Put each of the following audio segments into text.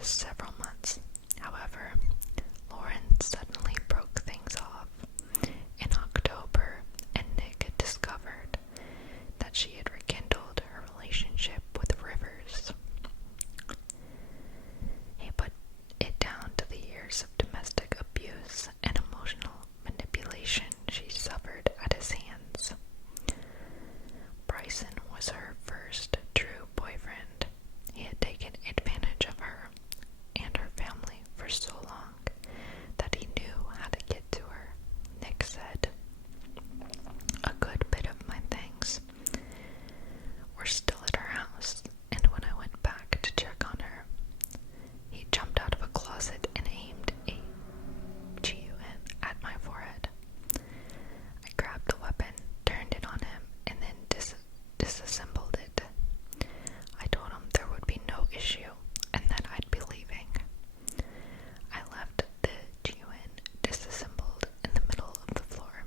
just several months. However, Lauren suddenly broke things off in October, and Nick had discovered that she had rekindled her relationship with Rivers. He put it down to the years of domestic abuse and emotional manipulation she suffered at his hands. Bryson was her first true boyfriend. He had taken advantage of her and her family for so long that he knew how to get to her, Nick said. A good bit of my things were still at her house, and when I went back to check on her, he jumped out of a closet and aimed a gun at my forehead. I grabbed the weapon, turned it on him, and then disassembled it. I told him there would be no issue and that I'd be leaving. I left the gun disassembled in the middle of the floor.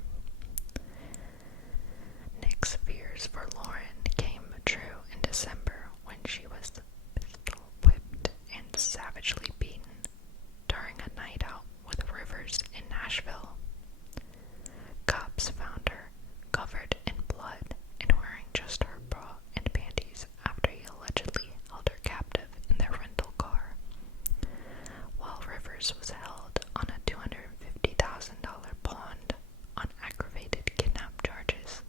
Nick's fears for Lauren came true in December when she was pistol whipped and savagely beaten during a night out with Rivers in Nashville. Cops found her covered in blood and wearing just her bra and panties after he allegedly held her captive in their rental car. While Rivers was held on a $250,000 bond on aggravated kidnap charges,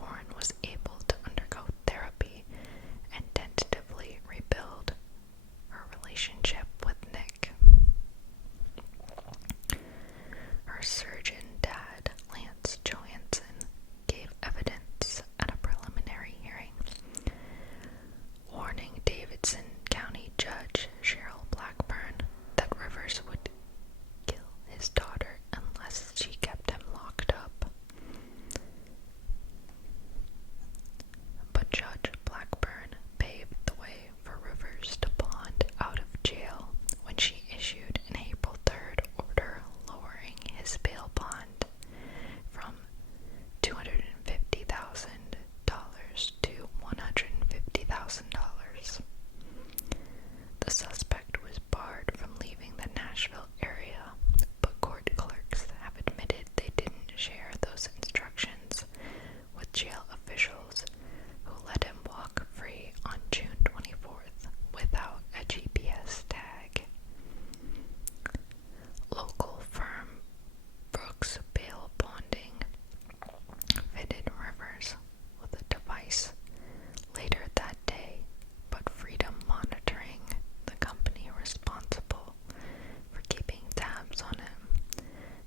Lauren was able to undergo therapy and tentatively rebuild her relationship with Nick. Her surgeon dad, Lance Johansen, gave evidence at a preliminary hearing, warning Davidson County Judge Cheryl Blackburn that Rivers would kill his daughter unless she kept him locked up. But Judge Blackburn paved the way for Rivers to bond out of jail when she issued an April 3rd order lowering his bail bond from $250,000 to $150,000. The suspect was barred from leaving the Nashville area, but court clerks have admitted they didn't share those instructions with jail officials who let him walk free on June 24th without a GPS tag. Local firm Brooks Bail Bonding fitted Rivers with a device later that day, but Freedom Monitoring, the company responsible for keeping tabs on him,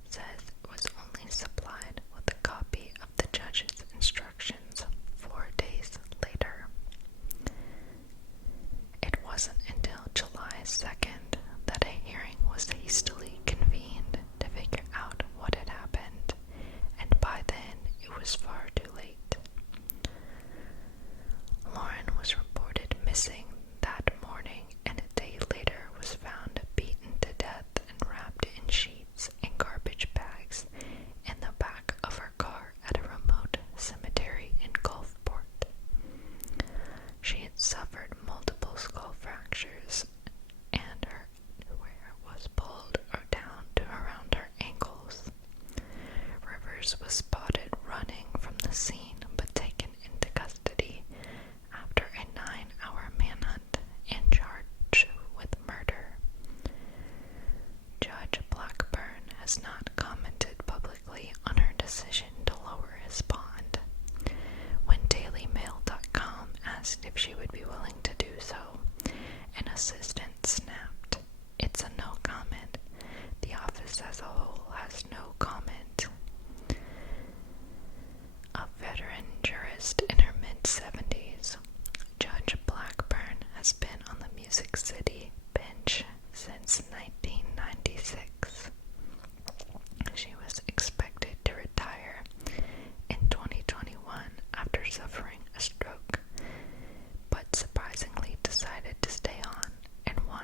says it was only supplied with a copy of the judge's instructions 4 days later. It wasn't until July 2nd that a hearing was hastily convened to figure out what had happened, and by then it was far too late. Lauren was reported missing that morning, and a day later was found beaten to death and wrapped in sheets and garbage bags in the back of her car at a remote cemetery in Gulfport. She had suffered multiple skull fractures, and her hair was pulled or down to around her ankles. Rivers was spotted running from the scene but taken into custody after a 9-hour manhunt and charged with murder. Judge Blackburn has not commented publicly on her decision to lower his bond. When DailyMail.com asked if she would be willing to do so, an assistant snapped, "It's a no comment. The office as a whole has no comment." A veteran jurist in her mid-70s, Judge Blackburn has been on the Music City bench since 1996. She was expected to retire in 2021 after suffering a stroke, but surprisingly decided to stay on and won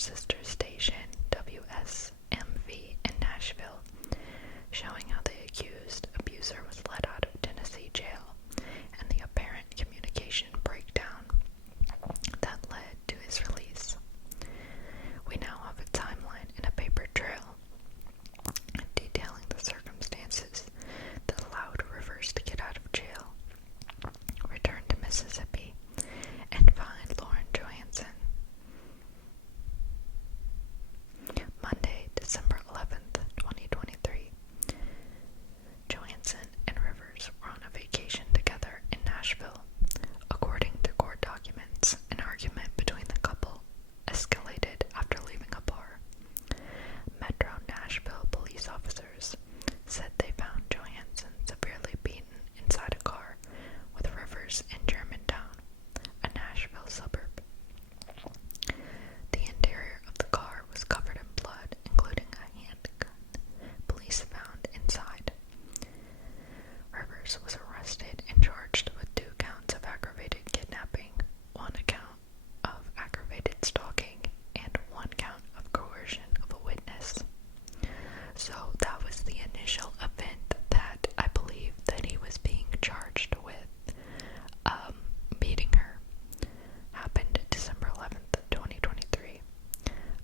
sister station, WSMV, in Nashville, showing how the accused abuser was let out of Tennessee jail and the apparent communication breakdown that led to his release. We now have a timeline and a paper trail detailing the circumstances that allowed Rivers to get out of jail, return to Mississippi, and find Lauren Johansen. Monday, December 11th, 2023. Johansen and Rivers were on a vacation together in Nashville. According to court documents, an argument between the couple escalated after leaving a bar. Metro Nashville police officers said they found Johansen severely beaten inside a car with Rivers in Germantown, a Nashville suburb. The interior of the car was covered in blood, including a handgun police found inside. Rivers was arrested and charged with 2 counts of aggravated kidnapping, 1 account of aggravated stalking, and 1 count of coercion of a witness. So that was the initial event that I believe that he was being charged with. Beating her happened December 11th, 2023.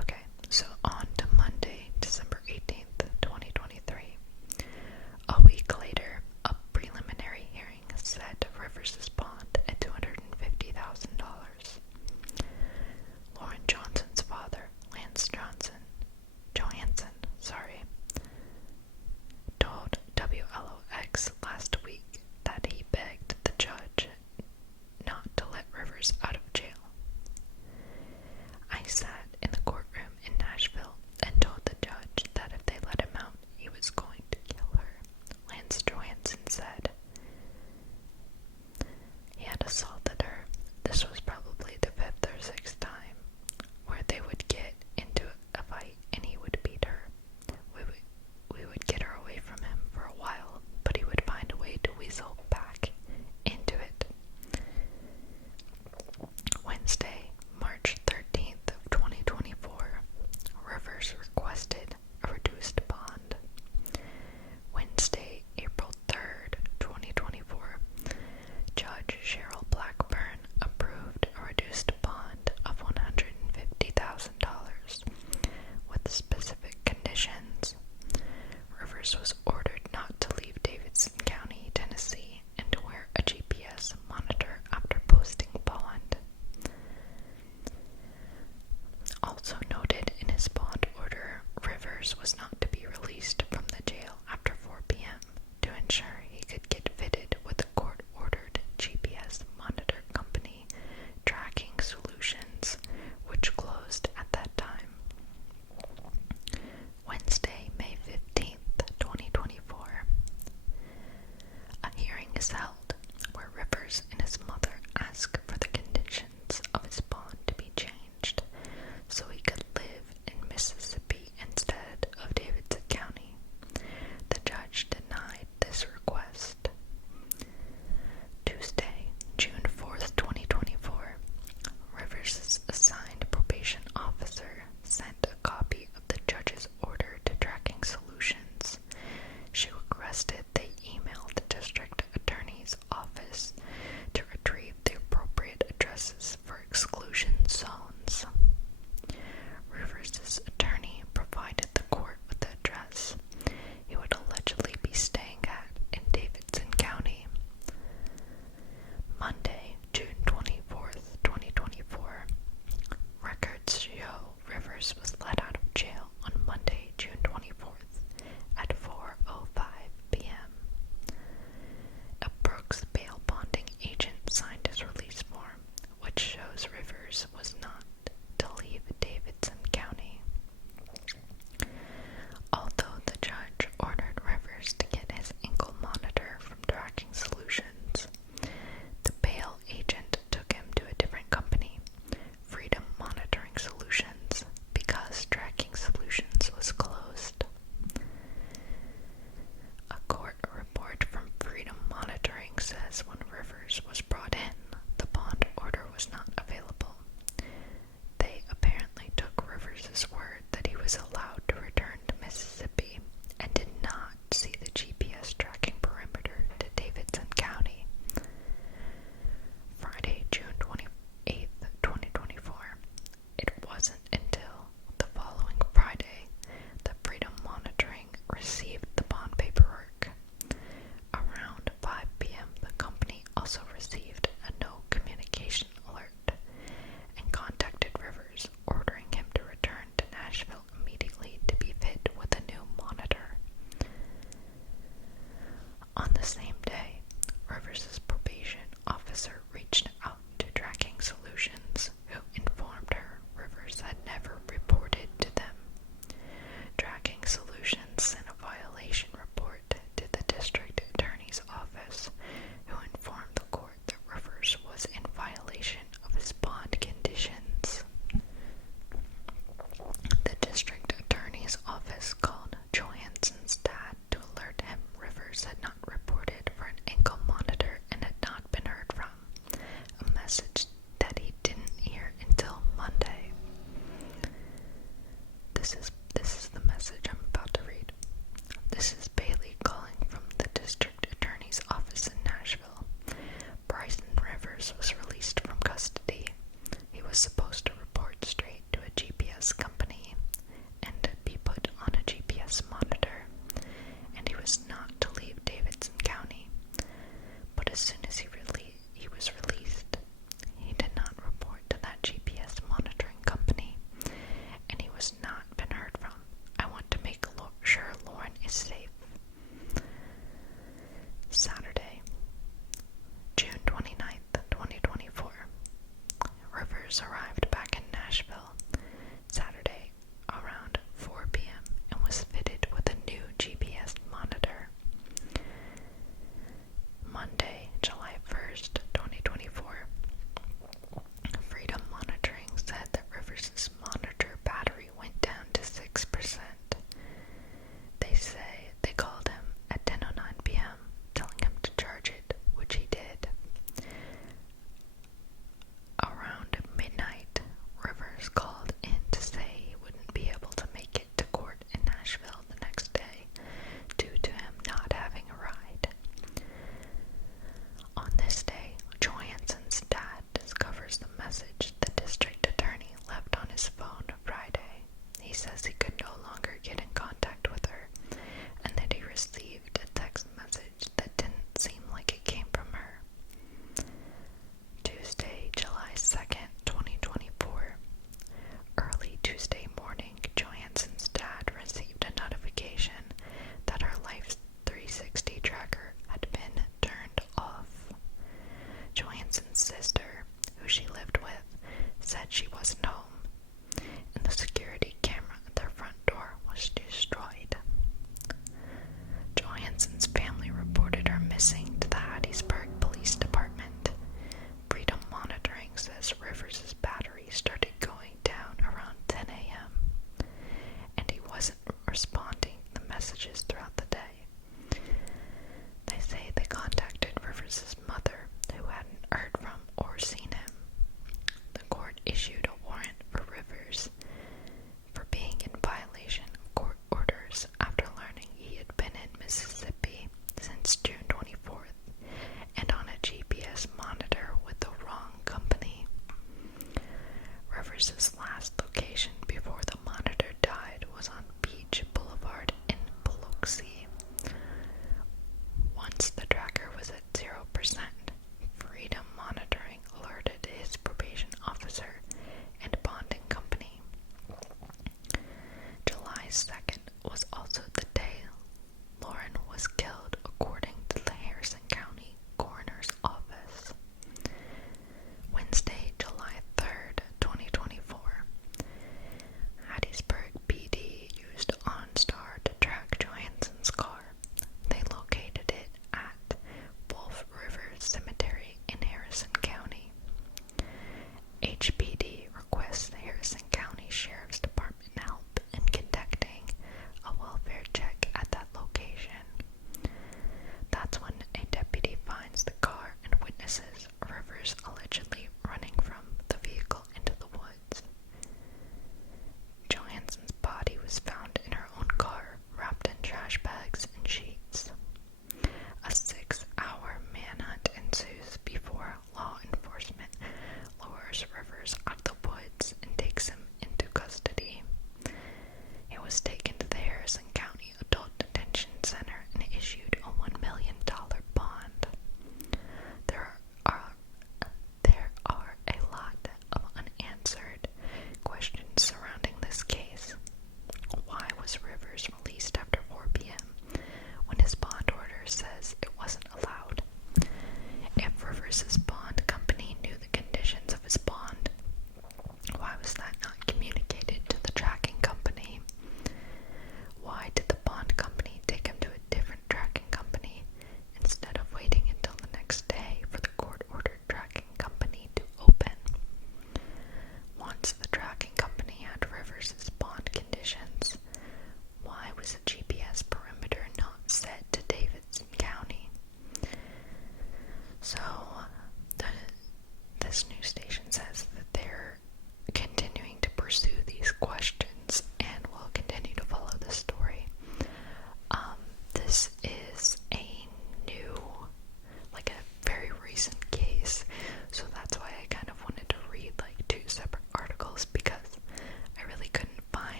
Okay, so on to Monday, December 18th, 2023. A week later, a preliminary hearing set Rivers' bond at $250,000. Lauren Johnson's father, Lance Johansen, told WLOX last week that he begged the judge not to let Rivers out of jail. I sat in the courtroom in Nashville and told the judge that if they let him out, he was going to kill her, Lance Johansen said. He had assaulted her. This was probably the 5th or 6th time where they would get into a fight and he would beat her. We would get her away from him for a while, but he would find a way to weasel back into it. Wednesday, March 13th of 2024, Rivers requested a reduced bond. Wednesday, April 3rd, 2024, Judge Cheryl Blackburn approved a reduced bond of $150,000 with specific conditions. Rivers was ordered not to leave Davidson County, Tennessee, and to wear a GPS monitor after posting bond. Also noted in his bond order, Rivers was not to be released from the jail after 4 p.m. to ensure he could get fitted with a court-ordered GPS monitor company, Tracking Solutions, which closed at that time. Wednesday, May 15th, 2024. A hearing is held where Rivers and his mother ask for the conditions of his bond to be changed so he could live in Mississippi instead of Davidson County. The judge denied this request. Tuesday, June 4th, 2024, Rivers' assigned probation officer sent a copy of the judge's order to Tracking Solutions. She requested they email the district attorney's office to retrieve the appropriate addresses for exclusion zones. Rivers' attorney provided the court with the address he would allegedly be staying at in Davidson County. Monday, June 24th, 2024. Records show Rivers was let out of jail on Monday, June 24th at 4:05 p.m. A Brooks bail bonding agent signed his release form, which shows Rivers was not was supposed to report straight to a GPS company and be put on a GPS monitor, and he was not to leave Davidson County. But as soon as he was released, he did not report to that GPS monitoring company, and he was not been heard from. I want to make sure Lauren is safe. Saturday, June 29th, 2024. Rivers arrived back in Nashville Saturday around 4 p.m. and was fitted with a new GPS monitor. Monday, July 1st, 2024. Freedom Monitoring said that Rivers' monitor battery went down to 6%. They say they called him at 10:09 p.m. telling him to charge it, which he did. Around midnight, Rivers called in to say he wouldn't be able to make it to court in Nashville the next day due to him not having a ride. On this day, Johansen's dad discovers the message the district attorney left on his phone Friday. He says he could no longer get in contact with her, and that he received a text message that didn't seem like it came from her. Tuesday, July 2nd, 2024. Early Tuesday morning, Johansen's dad received a notification that her Life 360 tracker had been turned off. Johansen's sister, who she lived with, said she wasn't home, and the security camera at their front door was destroyed. Johansen's family reported her missing to the Hattiesburg Police Department. Freedom Monitoring says Rivers' battery started going down around 10 a.m., and he wasn't responding to messages throughout the day. They say they contacted Rivers' mother, who hadn't heard from or seen him. The court issued a warrant for Rivers for being in violation of court orders after learning he had been in Mississippi since June 24th and on a GPS monitor with the wrong company. Rivers'